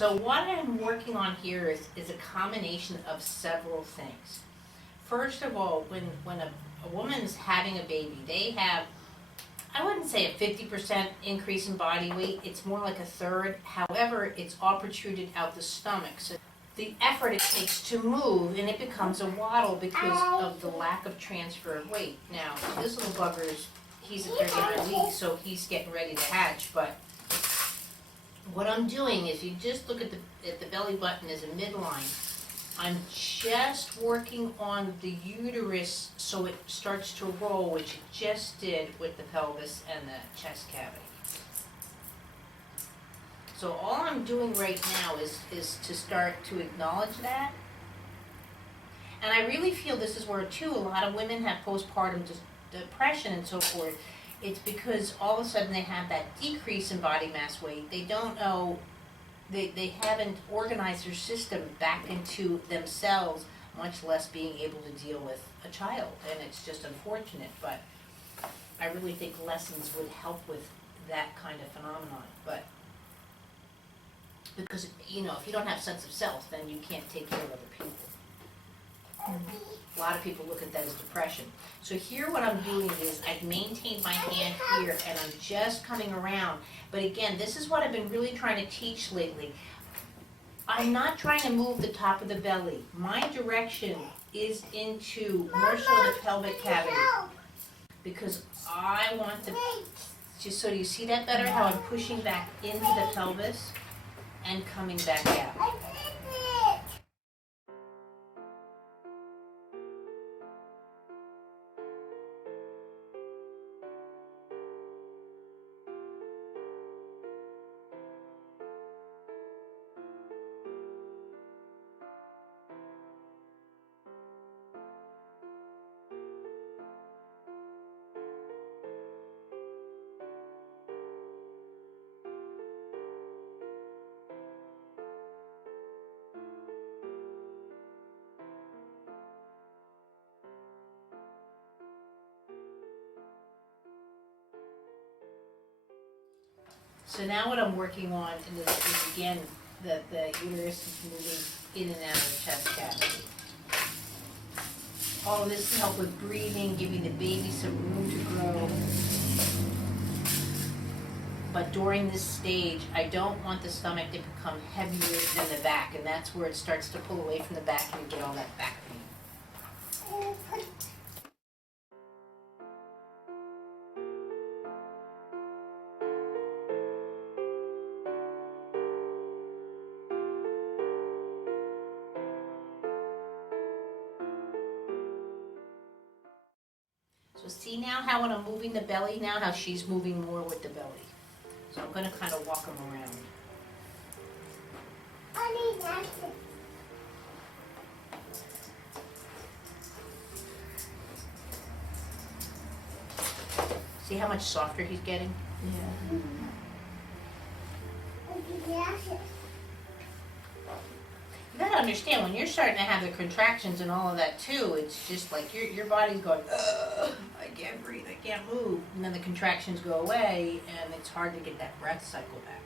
So what I'm working on here is a combination of several things. First of all, when a woman's having a baby, they have, I wouldn't say a 50% increase in body weight, it's more like a third. However, it's all protruded out the stomach. So the effort it takes to move, and it becomes a waddle because of the lack of transfer of weight. Now, this little bugger he's at 39 weeks, so he's getting ready to hatch, but what I'm doing is, you just look at the belly button as a midline. I'm just working on the uterus so it starts to roll, which it just did with the pelvis and the chest cavity. So all I'm doing right now is to start to acknowledge that. And I really feel this is where, too, a lot of women have postpartum depression and so forth. It's because all of a sudden they have that decrease in body mass weight. They don't know, they haven't organized their system back into themselves, much less being able to deal with a child. And it's just unfortunate, but I really think lessons would help with that kind of phenomenon. But because, you know, if you don't have a sense of self, then you can't take care of other people. A lot of people look at that as depression. So here what I'm doing is I've maintained my hand here and I'm just coming around. But again, this is what I've been really trying to teach lately. I'm not trying to move the top of the belly. My direction is into more so the pelvic cavity. Because I want the, just so you see that better, how I'm pushing back into the pelvis and coming back out. So now what I'm working on is again, the uterus is moving in and out of the chest cavity. All of this to help with breathing, giving the baby some room to grow. But during this stage, I don't want the stomach to become heavier than the back, and that's where it starts to pull away from the back and you get all that back pain. So see now how when I'm moving the belly now, how she's moving more with the belly. So I'm going to kind of walk them around. See how much softer he's getting? Yeah. You gotta understand, when you're starting to have the contractions and all of that too, it's just like your body's going, ugh, I can't breathe, I can't move. And then the contractions go away and it's hard to get that breath cycle back.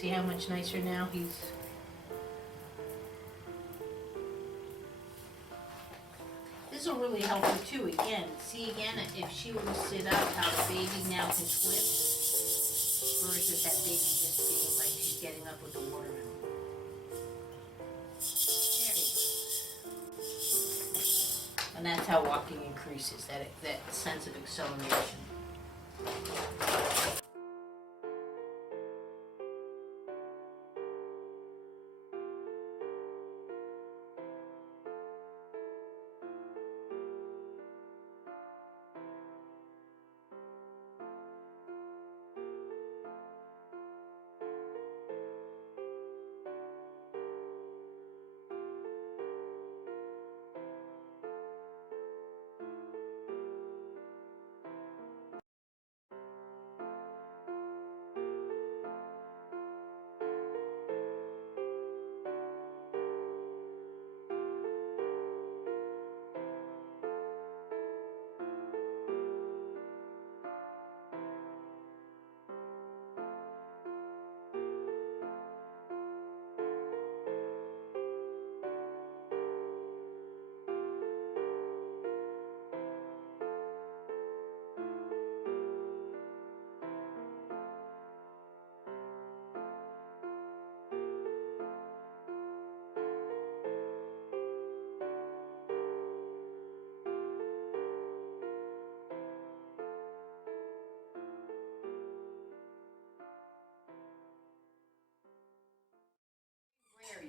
See how much nicer now he's... This will really help her too. Again, see again, if she were to sit up, how the baby now can twist versus that baby just being like she's getting up with the watermelon. And that's how walking increases, that sense of acceleration.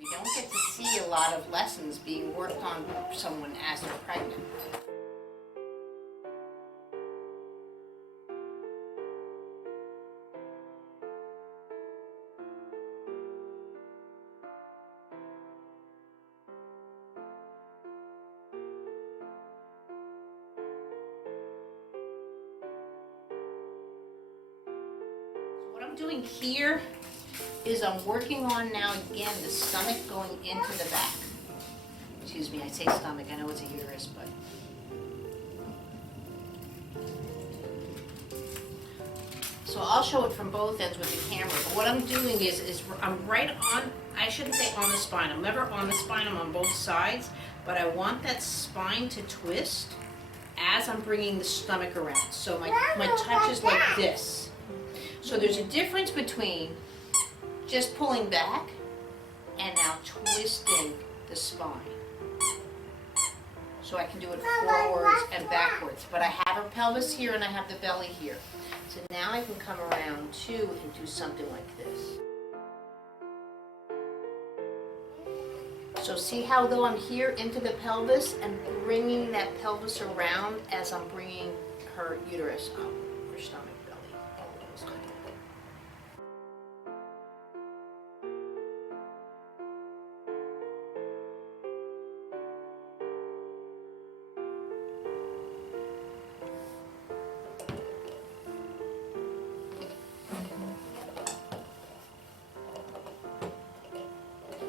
You don't get to see a lot of lessons being worked on someone as they're pregnant. So what I'm doing here is I'm working on now again the stomach going into the back. Excuse me, I say stomach, I know it's a uterus, but. So I'll show it from both ends with the camera, but what I'm doing is I'm right on, I shouldn't say on the spine, I'm never on the spine, I'm on both sides, but I want that spine to twist as I'm bringing the stomach around. So my touch is like this. So there's a difference between just pulling back and now twisting the spine. So I can do it forwards and backwards. But I have her pelvis here and I have the belly here. So now I can come around too and do something like this. So see how though I'm here into the pelvis and bringing that pelvis around as I'm bringing her uterus up, her stomach, belly.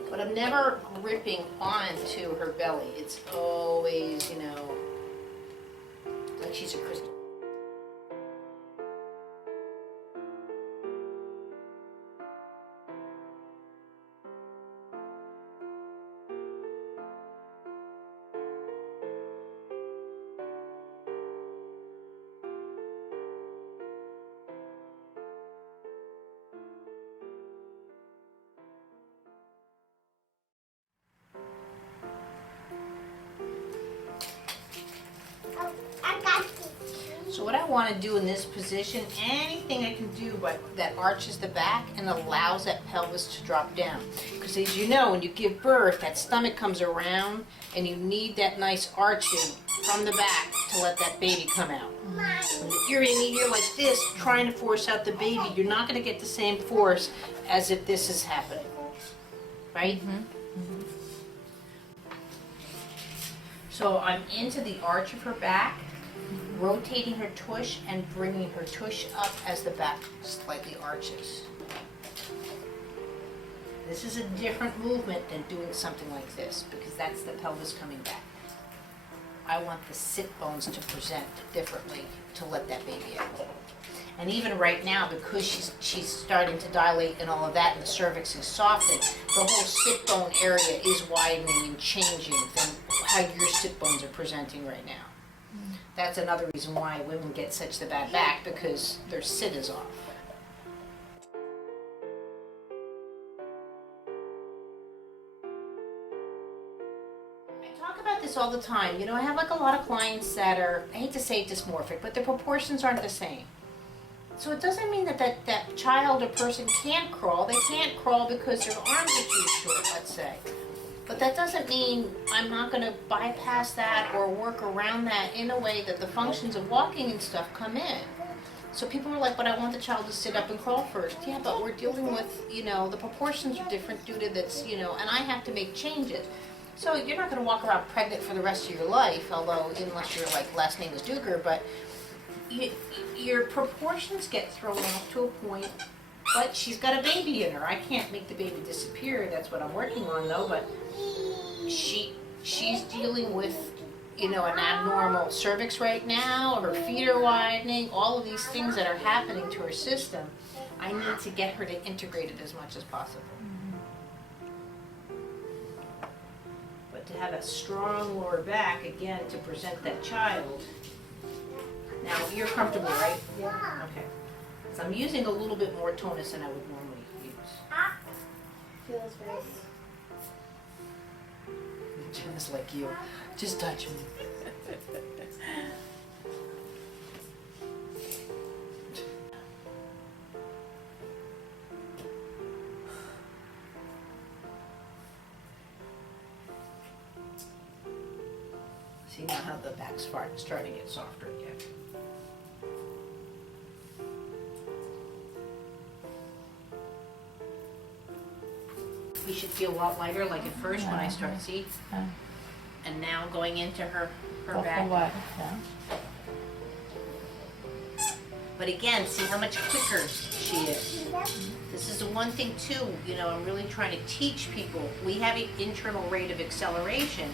But I'm never gripping onto her belly. It's always, you know, like she's a crystal. So what I want to do in this position, anything I can do but that arches the back and allows that pelvis to drop down. Because as you know, when you give birth, that stomach comes around and you need that nice arching from the back to let that baby come out. If you're like this, trying to force out the baby, you're not going to get the same force as if this is happening. Right? So I'm into the arch of her back, rotating her tush and bringing her tush up as the back slightly arches. This is a different movement than doing something like this because that's the pelvis coming back. I want the sit bones to present differently to let that baby out. And even right now, because she's starting to dilate and all of that, and the cervix is softened, the whole sit bone area is widening and changing from how your sit bones are presenting right now. That's another reason why women get such the bad back, because their sit is off. I talk about this all the time. You know, I have like a lot of clients that are, I hate to say dysmorphic, but their proportions aren't the same. So it doesn't mean that child or person can't crawl. They can't crawl because their arms are too short, let's say. But that doesn't mean I'm not going to bypass that or work around that in a way that the functions of walking and stuff come in. So people are like, but I want the child to sit up and crawl first. Yeah, but we're dealing with, you know, the proportions are different due to this, you know, and I have to make changes. So you're not going to walk around pregnant for the rest of your life, although unless your like last name is Duger, but your proportions get thrown off to a point. But she's got a baby in her. I can't make the baby disappear. That's what I'm working on, though. But she's dealing with, you know, an abnormal cervix right now. Her feet are widening. All of these things that are happening to her system. I need to get her to integrate it as much as possible. But to have a strong lower back, again, to present that child. Now, you're comfortable, right? Yeah. Okay. So I'm using a little bit more tonus than I would normally use. Feels very. Just like you. Just touch me. See now how the back's starting to get softer again. You should feel a lot lighter, like at first when I start, see? And now going into her back. But again, see how much quicker she is. This is the one thing too, you know, I'm really trying to teach people. We have an internal rate of acceleration.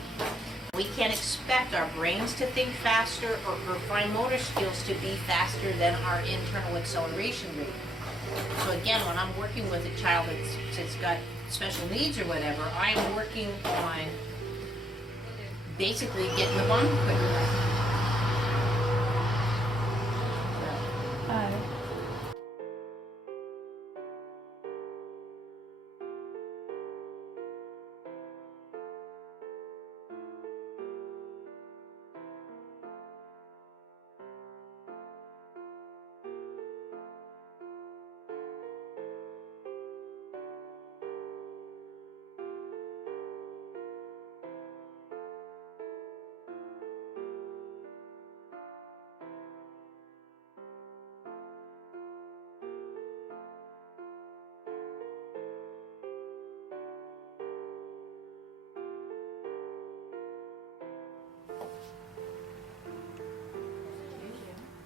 We can't expect our brains to think faster or our fine motor skills to be faster than our internal acceleration rate. So again, when I'm working with a child that's got special needs or whatever, I'm working on basically getting the bump quicker.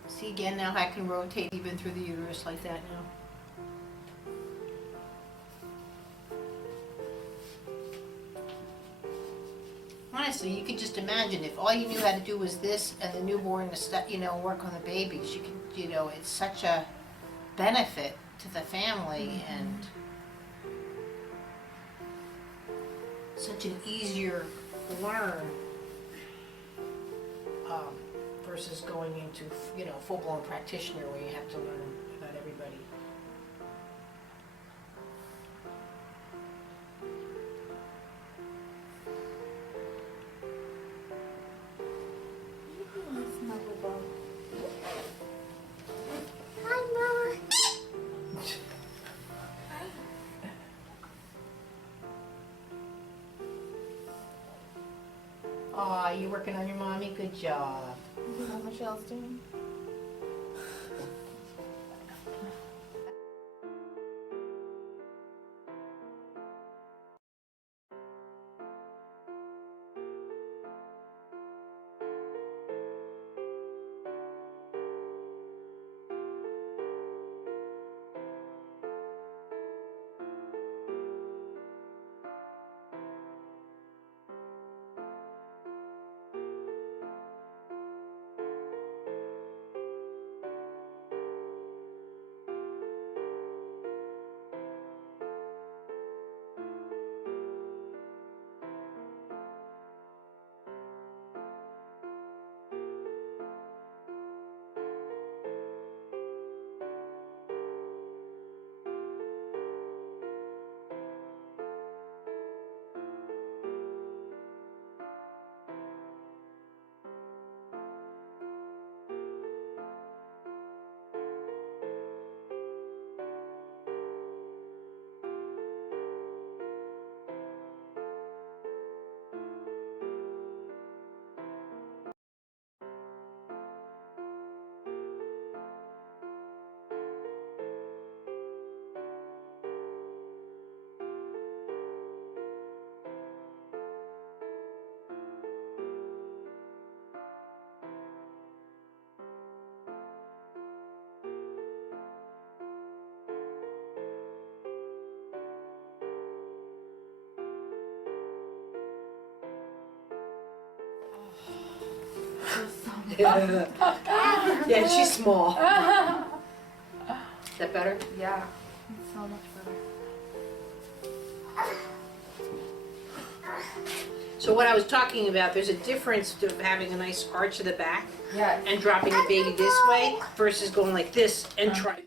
See again now I can rotate even through the uterus like that now. Honestly, you could just imagine if all you knew how to do was this and the newborn to you know, work on the babies. You could, you know, it's such a benefit to the family and such an easier learn versus going into, you know, full-blown practitioner where you have to learn about everybody. Aw, you working on your mommy? Good job. How much else doing? Yeah, she's small. Is that better? Yeah. It's so much better. So what I was talking about, there's a difference of having a nice arch of the back Yeah. and dropping the baby this way versus going like this and trying.